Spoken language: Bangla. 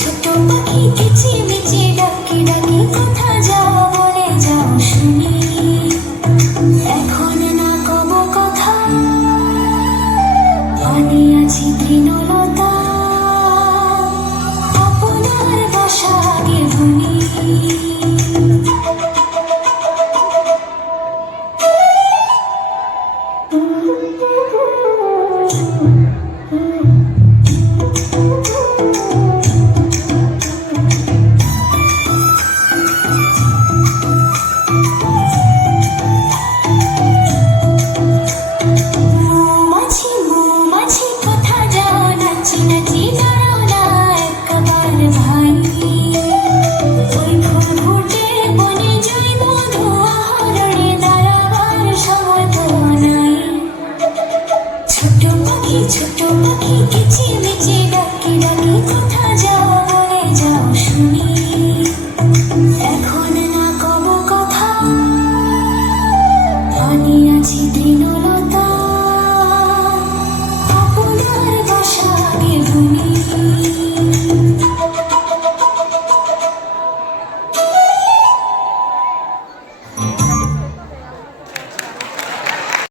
ছোট পাখি কিচিমিচি ডাকি ডাকি কোথা যাও বলে যাও শুনি। এখন না কব কথা আমি আছি তৃণলতা, আপনার বাসা আগে ভুলি। ছোট পাখি কিচিমিচি ডাকি ডাকি কোথা যাও বলে যাও শুনি।